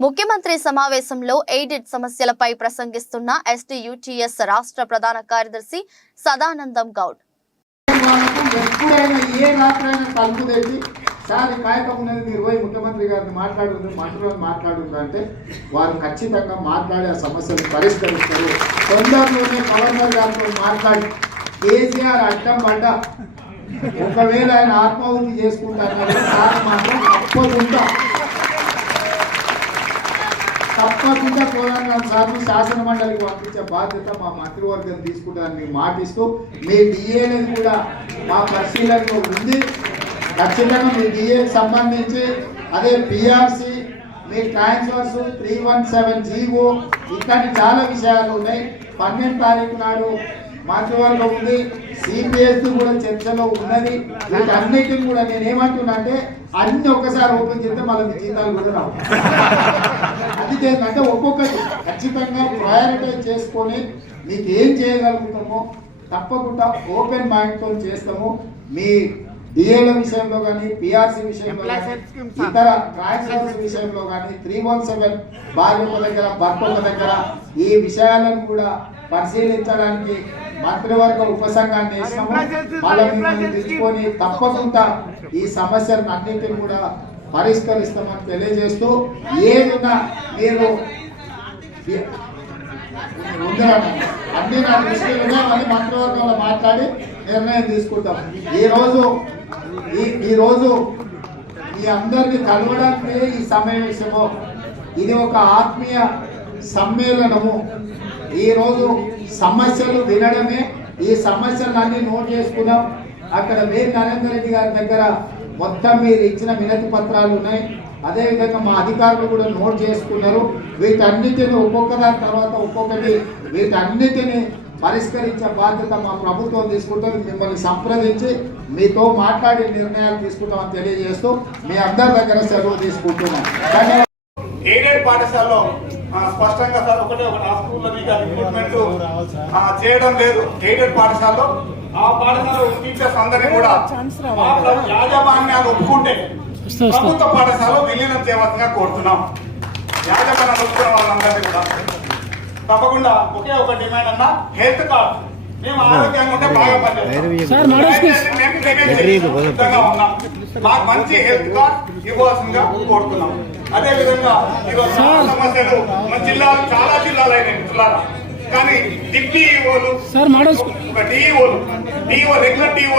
ముఖ్యమంత్రి సమావేశంలో ఎయిడెడ్ సమస్యలపై ప్రసంగిస్తున్న ఎస్టీయూటీఎస్ రాష్ట్ర ప్రధాన కార్యదర్శి సదానందం గౌడ్. వాళ్ళకు సార్ ఈ కాయకం ఉన్నది మీరు పోయి ముఖ్యమంత్రి గారిని మాట్లాడుతుంది మంత్రులను మాట్లాడుతుందంటే వారు ఖచ్చితంగా మాట్లాడే ఆ సమస్యలు పరిష్కరిస్తారు తొందరలోనే గవర్నర్ గారితో మాట్లాడి కేసీఆర్ అడ్డం పడ్డ ఒకవేళ ఆయన ఆత్మాహుతి చేసుకుంటారు సార్ మాత్రం తప్పకుండా తప్పకుండా తెలంగాణ సార్లు శాసన మండలికి పంపించే బాధ్యత మా మంత్రివర్గం తీసుకుంటారని మాటిస్తూ మీ డిఏని కూడా మా పరిశీలనలో ఉంది. ఖచ్చితంగా మీ డిఏకి సంబంధించి అదే పిఆర్సి మీ transfers three one seven GO ఇట్లాంటి చాలా విషయాలు ఉన్నాయి. పన్నెండు తారీఖు నాడు మంత్రివర్గం ఉంది. సిపిఎస్ కూడా చర్చలో ఉన్నది. వీటన్నిటిని కూడా నేను ఏమంటున్నా అంటే అన్ని ఒక్కసారి ఓపెన్ చేస్తే మళ్ళీ జీతాలు కూడా రావు. ఏంటంటే ఒక్కొక్కటి ఖచ్చితంగా ప్రయారిటైజ్ చేసుకొని మీకు ఏం చేయగలుగుతామో తప్పకుండా ఓపెన్ మైండ్తో చేస్తాము. మీ డిఏల విషయంలో కానీ పిఆర్సీ విషయంలో కానీ ఇతర ట్రాన్స్ఫర్స్ విషయంలో కానీ త్రీ వన్ సెవెన్ భార్య ఒక దగ్గర భర్త ఒక దగ్గర ఈ విషయాలను కూడా పరిశీలించడానికి మంత్రివర్గ ఉపసంఘాన్ని వేసినాము తెచ్చుకొని తప్పకుండా ఈ సమస్యలను అన్నింటిని కూడా పరిష్కరిస్తామని తెలియజేస్తూ ఏదున్నా మీరు ఉందిరాను. అన్ని నా దృష్టిలో మళ్ళీ మంత్రివర్గంలో మాట్లాడి నిర్ణయం తీసుకుంటాం. ఈ ఈరోజు ఈ ఈ మీ అందరిని కలవడానికి ఈ సమావేశము. ఇది ఒక ఆత్మీయ సమ్మేళనము. ఈరోజు సమస్యలు వినడమే. ఈ సమస్యలన్నీ నోట్ చేసుకున్నాం అక్కడ వేరు నరేందర్ రెడ్డి గారి దగ్గర మొత్తం మీరు ఇచ్చిన వినతి పత్రాలు ఉన్నాయి. అదేవిధంగా మా అధికారులు కూడా నోట్ చేసుకున్నారు. వీటన్నిటిని ఒక్కొక్క దాని తర్వాత ఒక్కొక్కటి వీటన్నిటిని పరిష్కరించే బాధ్యత మా ప్రభుత్వం తీసుకుంటుంది మిమ్మల్ని సంప్రదించి మీతో మాట్లాడి నిర్ణయాలు తీసుకుంటామని తెలియజేస్తూ మీ అందరి దగ్గర సెలవు తీసుకుంటున్నాం. పాఠశాలలో స్పష్టంగా సార్ ఒకటే ఒకటి ఆ స్కూల్లో మీకు రిక్రూట్మెంట్ చేయడం లేదు ఎయిడెడ్ పాఠశాలలో. ఆ పాఠశాల టీచర్స్ అందరినీ కూడా యాజమాన్యాలు ఒప్పుకుంటే ప్రభుత్వ పాఠశాలలో విలీనం చేయవలసిందిగా కోరుతున్నాం. యాజమాన్యాలు ఒప్పుకున్న వాళ్ళందరినీ కూడా. తప్పకుండా ఒకే ఒక డిమాండ్ అన్న హెల్త్ కార్డ్. మేము ఆరోగ్యంగా ఉంటే బాగా పనిచేస్తాం. మాకు మంచి హెల్త్ కార్డ్ ఇవ్వాల్సిందిగా కోరుతున్నాం. అదే విధంగా ఈరోజు సమస్యలు. మన జిల్లాలు చాలా జిల్లాలు అయినాయి జిల్లాలు కానీ డిప్యూఓలు డిఈఓలు డిఓ రెగ్యులర్ డిఓ